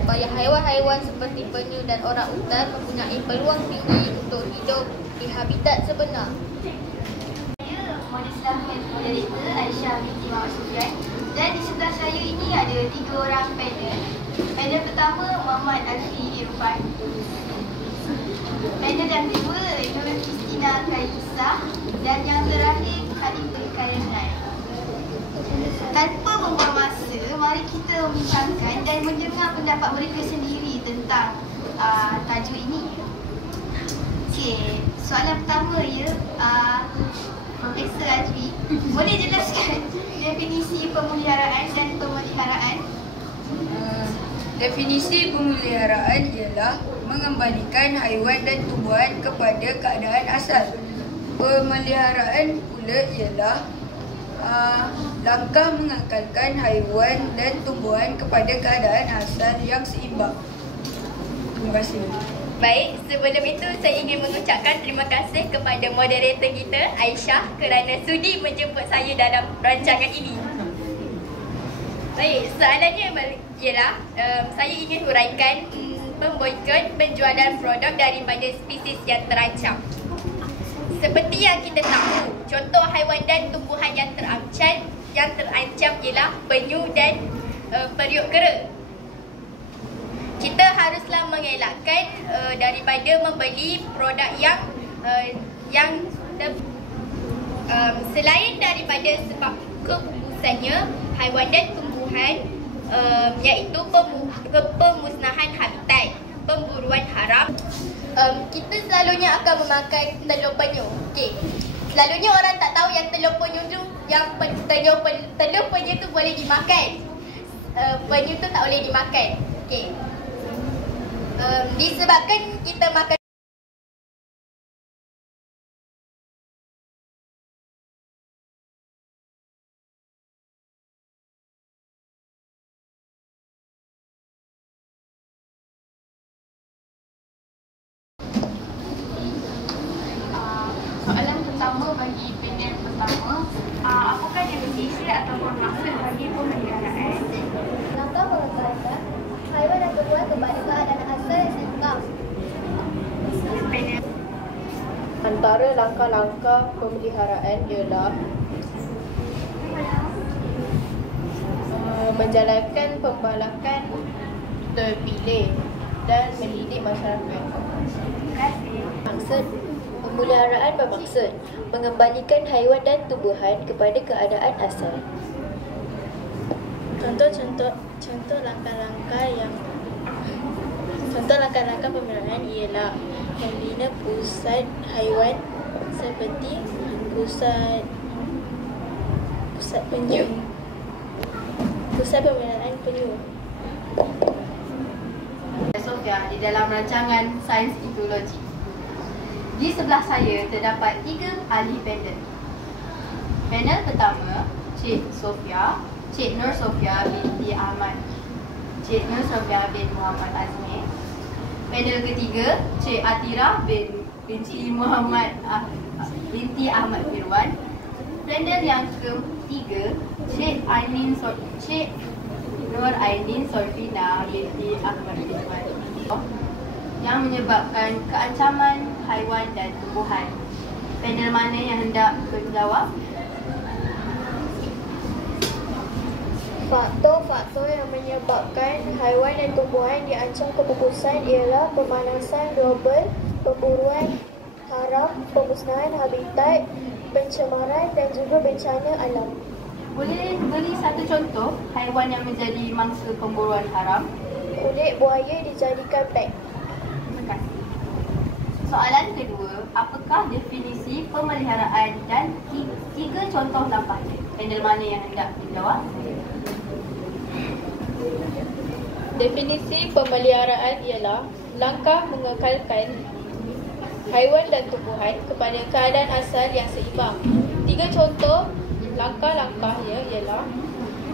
supaya haiwan-haiwan seperti penyu dan orang utan mempunyai peluang tinggi untuk hidup di habitat sebenar. Saya model Islamic moderator Aisyah binti Muhammad Sufian, dan di sebelah saya ini ada 3 orang panel. Panel pertama Muhammad Alfi Irfan. Panel yang kedua Nur Kristina Kaisa, dan yang terakhir Khalifah Khairnai. Tanpa membuang masa, mari kita membincangkan dan mendengar pendapat mereka sendiri tentang tajuk ini. Okey, soalan pertama Profesor Azri, boleh jelaskan definisi pemeliharaan dan pemeliharaan? Definisi pemeliharaan ialah mengembalikan haiwan dan tumbuhan kepada keadaan asal. Pemeliharaan pula ialah langkah mengekalkan haiwan dan tumbuhan kepada keadaan asal yang seimbang. Terima kasih. Baik, sebelum itu saya ingin mengucapkan terima kasih kepada moderator kita Aisyah kerana sudi menjemput saya dalam rancangan ini. Baik, soalannya ialah saya ingin huraikan memboikot penjualan produk daripada spesies yang terancam. Seperti yang kita tahu, contoh haiwan dan tumbuhan yang terancam ialah penyu dan periuk kera. Kita haruslah mengelakkan daripada membeli produk yang selain daripada sebab kepupusannya haiwan dan tumbuhan, iaitu pemusnahan habitat, pemburuan haram. Kita selalunya akan memakan telur penyu. Okey. Selalunya orang tak tahu yang telur penyu tu, telur penyu tu boleh dimakan. Penyu tu tak boleh dimakan. Okey. Disebabkan kita makan Soalan pertama bagi panel pertama, apakah definisi ataupun maksud bagi pemeliharaan? Langkah mengekalkan haiwan dan tumbuhan kepada keadaan asal yang seimbang. Panel Antara langkah-langkah pemeliharaan ialah menjalankan pembalakan terpilih dan mendidik masyarakat. terima kasih. Maksud pemeliharaan bermaksud mengembalikan haiwan dan tumbuhan kepada keadaan asal. Contoh langkah-langkah pemeliharaan ialah membina pusat haiwan seperti pusat pemeliharaan penyu. Sofia di dalam rancangan Sains Ekologi. Di sebelah saya terdapat 3 ahli panel. Panel pertama, Cik Sofia, Cik Nur Sofia binti Ahmad, Cik Nur Sofia bin Muhammad Azmi. Panel ketiga, Cik Atira binti Muhammad binti Ahmad Firwan. Panel yang ketiga, Cik Nur Ainin Solfina binti Ahmad Firwan, yang menyebabkan keancaman haiwan dan tumbuhan. Panel mana yang hendak menjawab? Faktor-faktor yang menyebabkan haiwan dan tumbuhan diancam kepupusan ialah pemanasan global, pemburuan haram, pemusnahan habitat, pencemaran dan juga bencana alam. Boleh beri satu contoh haiwan yang menjadi mangsa pemburuan haram? Kulit buaya dijadikan beg. Terima kasih. Soalan kedua, apakah definisi pemeliharaan dan 3 contoh lampahnya? Panel mana yang hendak menjawab? Definisi pemeliharaan ialah langkah mengekalkan haiwan dan tumbuhan kepada keadaan asal yang seimbang. 3 contoh langkah-langkahnya ialah: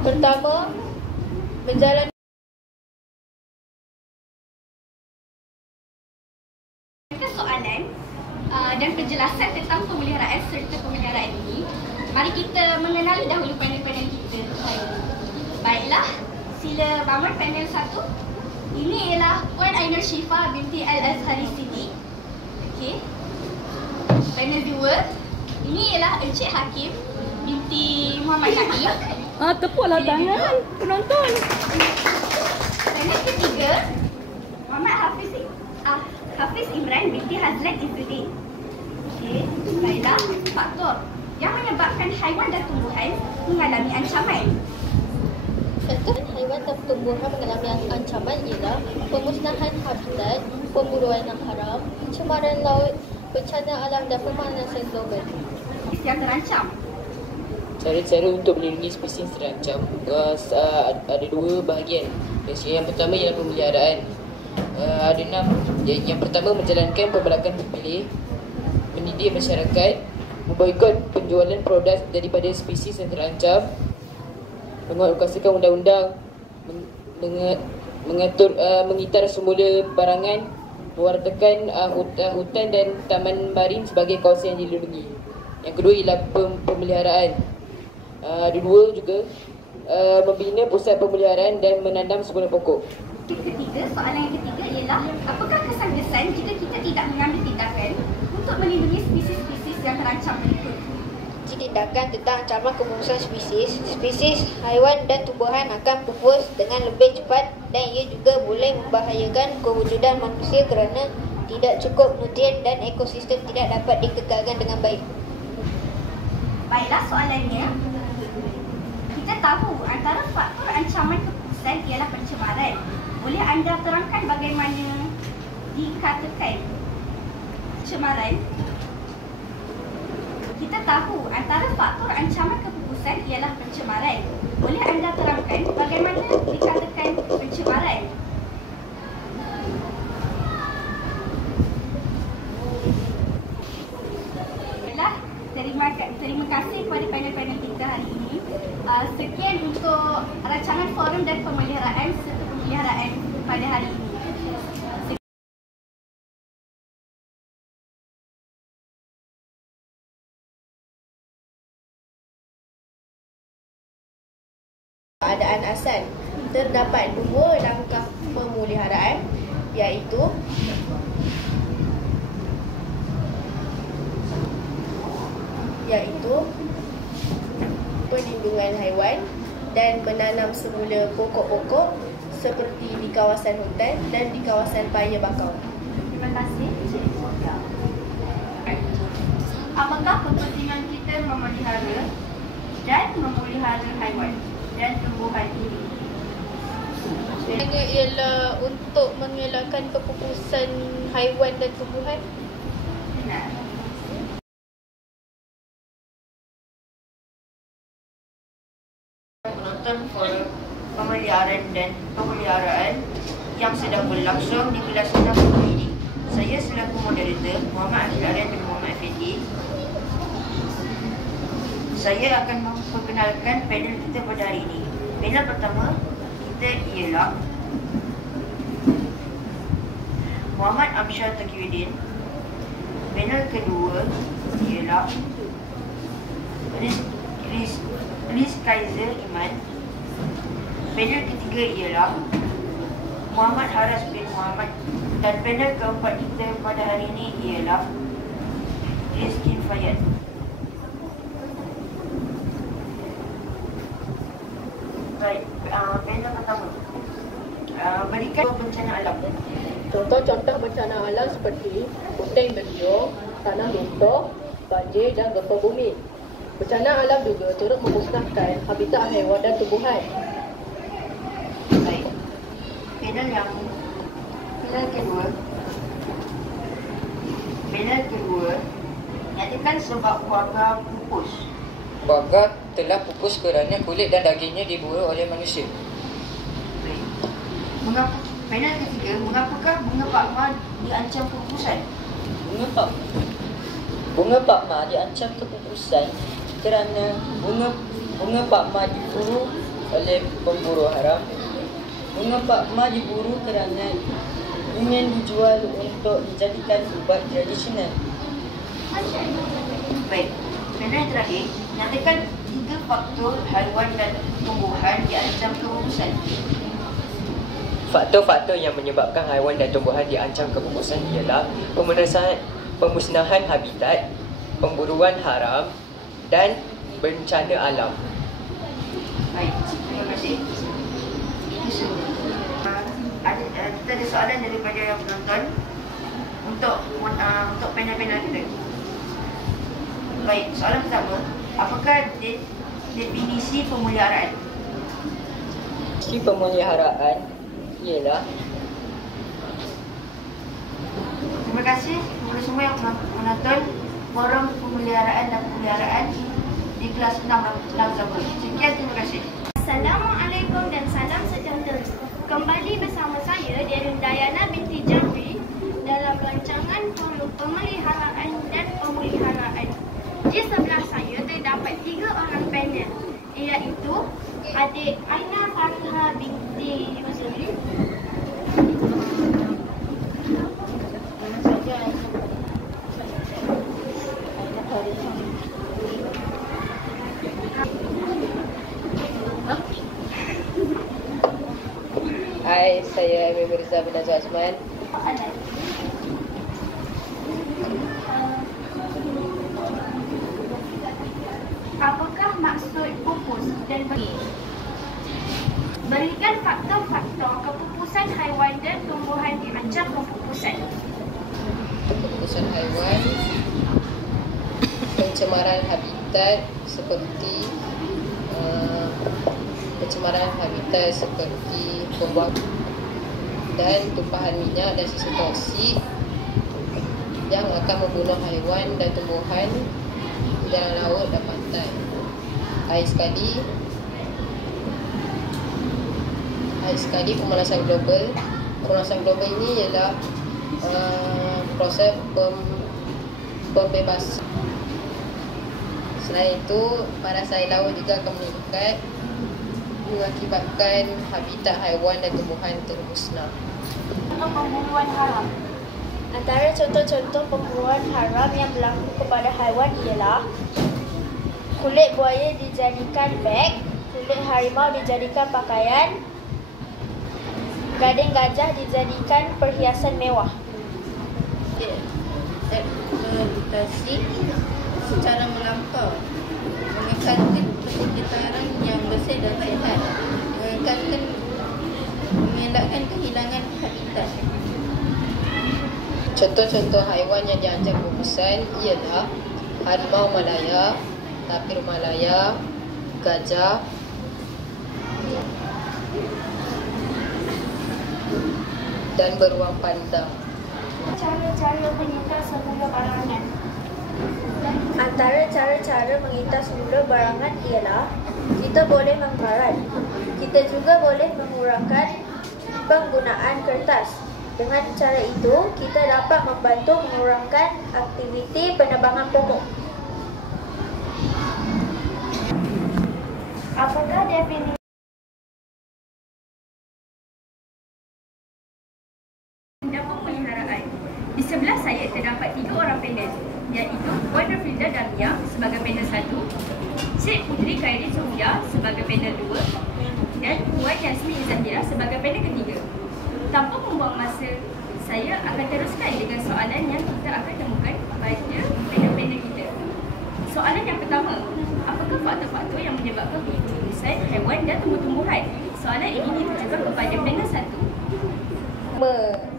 pertama, menjalani soalan dan penjelasan tentang pemeliharaan serta pemeliharaan ini. Mari kita mengenali dahulu panel-panel kita. Baiklah, sila bangun panel 1. Ini ialah Puan Ainur Syifa binti Al-Azhari Sidi. Okey. Panel 2. Ini ialah Encik Hakim binti Muhammad Naim. Tepuklah tangan penonton. Panel ketiga, Muhammad Hafiz Imran binti Hazlan Izzuddin. Okey, baiklah, faktor yang menyebabkan haiwan dan tumbuhan mengalami ancaman. Faktor haiwan dan tumbuhan mengalami ancaman ialah pemusnahan habitat, pemburuan yang haram, pencemaran laut, bencana alam dan pemanasan global. Yang terancam. Cara-cara untuk melindungi spesies terancam ada dua bahagian. Yang pertama ialah pemeliharaan. Ada 6. Yang pertama, menjalankan pembelakan terpilih, mendidik masyarakat, memboikot penjualan produk daripada spesies yang terancam, menguatkuasakan undang-undang, mengatur mengitar semula barangan, mewartakan hutan dan taman marin sebagai kawasan yang dilindungi. Yang kedua ialah pemeliharaan. Ada dua juga, membina pusat pemeliharaan dan menanam semula pokok. Soalan yang ketiga ialah apakah kesan-kesan jika kita tidak mengambil tindakan untuk melindungi spesies-spesies yang terancam berikut? Tindakan tentang ancaman kepungusan spesies haiwan dan tumbuhan akan pupus dengan lebih cepat dan ia juga boleh membahayakan kewujudan manusia kerana tidak cukup nutrien dan ekosistem tidak dapat dikekalkan dengan baik. Baiklah, soalannya. Kita tahu antara faktor ancaman kepupusan ialah pencemaran. Boleh anda terangkan bagaimana dikatakan pencemaran? Kita tahu antara faktor ancaman kepupusan ialah pencemaran. Boleh anda terangkan bagaimana dikatakan pencemaran? Baiklah, terima kasih kepada panel-panel kita hari ini. Sekian untuk rancangan forum dan pemeliharaan serta pemeliharaan pada hari ini. Keadaan asal. Terdapat dua langkah pemeliharaan iaitu perlindungan haiwan dan menanam semula pokok-pokok seperti di kawasan hutan dan di kawasan paya bakau. Terima kasih, Encik Sofia. Apakah kepentingan kita memelihara haiwan dan tumbuhan ini? Sebenarnya ialah untuk mengelakkan kepupusan haiwan dan tumbuhan. Benar. Penonton forum pemeliharaan yang sedang berlangsung di kelas 6 ini. Saya selaku moderator Muhammad Azlan bin Muhammad Effendi. Saya akan memperkenalkan panel kita pada hari ini. Panel pertama kita ialah Muhammad Amsyar Taqiyuddin. Panel kedua ialah Liz Kaiser Iman. Panel ketiga ialah Muhammad Haras bin Muhammad. Dan panel keempat kita pada hari ini ialah Rizkin Fayad. Baik, panel pertama, berikan bencana alam. Contoh-contoh bencana alam seperti puting beliung, tanah runtuh, banjir dan gempa bumi. Bencana alam juga turut memusnahkan habitat haiwan dan tumbuhan. Baik, panel kedua nyatakan sebab warga pupus. Warga telah pupus kerana kulit dan dagingnya diburu oleh manusia. Baik. Panel ketiga, mengapakah bunga pakma diancam kepupusan? Bunga pakma diancam kepupusan kerana bunga pakma diburu oleh pemburu haram. Bunga pakma diburu kerana ingin dijual untuk dijadikan ubat tradisional. Baik, panel terakhir, nyatakan 3 faktor haiwan dan tumbuhan diancam kepupusan. Faktor-faktor yang menyebabkan haiwan dan tumbuhan diancam kepupusan ialah pemusnahan habitat, pemburuan haram dan bencana alam. Baik, terima kasih. Itu semua. Kita ada soalan daripada penonton untuk panel-panel kita. Baik, soalan pertama, apakah definisi pemeliharaan? Definisi pemeliharaan ialah Terima kasih kepada semua yang menonton forum pemeliharaan dan pemeliharaan di kelas 6 bersama. Sekian, terima kasih. Assalamualaikum dan salam sejahtera. Kembali bersama saya Darren Dayana binti Jamri dalam rancangan forum pemeliharaan dan pemeliharaan. Di sebelah saya terdapat 3 orang panel, iaitu adik Aina Fariha binti Yusri, Hai, saya Amir Mirza bin Azwar Azman. Apakah maksud pupus dan berikan faktor-faktor kepupusan haiwan dan tumbuhan diancam kepupusan. Kepupusan haiwan, pencemaran habitat seperti pembuang dan tumpahan minyak dan sisa toksik yang akan membunuh haiwan dan tumbuhan di dalam laut dan pantai. Akhir sekali pemanasan global. Pemanasan global ini ialah proses pembebasan. Selain itu, paras air laut juga akan meningkat, mengakibatkan habitat haiwan dan tumbuhan termusnah. Pemburuan haram. Antara contoh-contoh pemburuan haram yang berlaku kepada haiwan ialah kulit buaya dijadikan beg, kulit harimau dijadikan pakaian, gading gajah dijadikan perhiasan mewah. Eksploitasi secara melampau, menekankan persekitaran yang bersih dan sihat, mengelakkan kehilangan habitat. Contoh-contoh haiwan yang diancam kepupusan ialah harimau Malaya, tapir Malaya, gajah, dan beruang panda. Cara-cara mengintas semula barangan. Antara cara-cara mengintas semula barangan ialah kita boleh mengkarat. Kita juga boleh mengurangkan penggunaan kertas. Dengan cara itu, kita dapat membantu mengurangkan aktiviti penebangan pokok. Apakah definisi pemeliharaan? Di sebelah saya terdapat 3 orang panel, iaitu Puan Rafilda Damia sebagai panel 1, Cik Putri Khairi Sofia sebagai panel 2 dan Puan Yasmin Zahira sebagai panel ketiga. Tanpa membuang masa, saya akan teruskan dengan soalan yang kita akan temukan pada panel-panel kita. Soalan yang pertama, apakah faktor-faktor yang menyebabkan kepupusan haiwan dan tumbuh-tumbuhan? Soalan ini ditujukan kepada panel 1.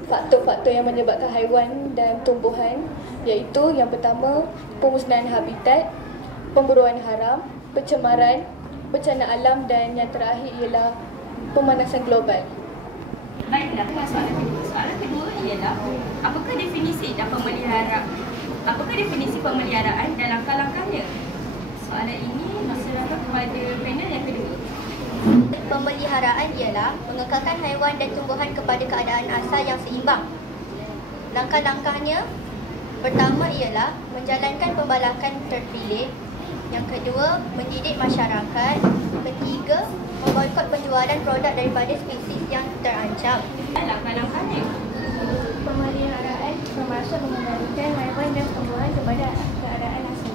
faktor-faktor yang menyebabkan haiwan dan tumbuhan, iaitu yang pertama, pemusnahan habitat, pemburuan haram, pencemaran, bencana alam dan yang terakhir ialah pemanasan global. Baiklah, soalan kedua. Soalan kedua ialah apakah definisi pemeliharaan dan langkah-langkahnya? Soalan ini diserahkan kepada panel yang kedua. Pemeliharaan ialah mengekalkan haiwan dan tumbuhan kepada keadaan asal yang seimbang. Langkah-langkahnya, pertama ialah menjalankan pembalakan terpilih. Yang kedua, mendidik masyarakat. Ketiga, memboikot penjualan produk daripada spesies yang terancam. Langkah-langkahnya. Pemeliharaan bermaksud mengembalikan haiwan dan tumbuhan kepada keadaan asal.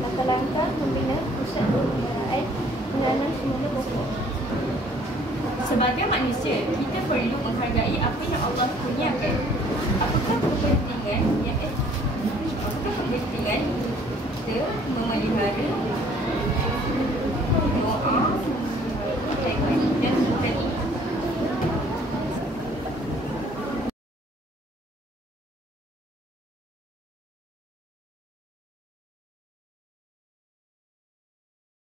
Langkah-langkah membina pusat pemeliharaan, menanam semula pokok. Sebagai manusia, kita perlu menghargai apa yang Allah kurniakan. Apakah kepentingan kita memelihara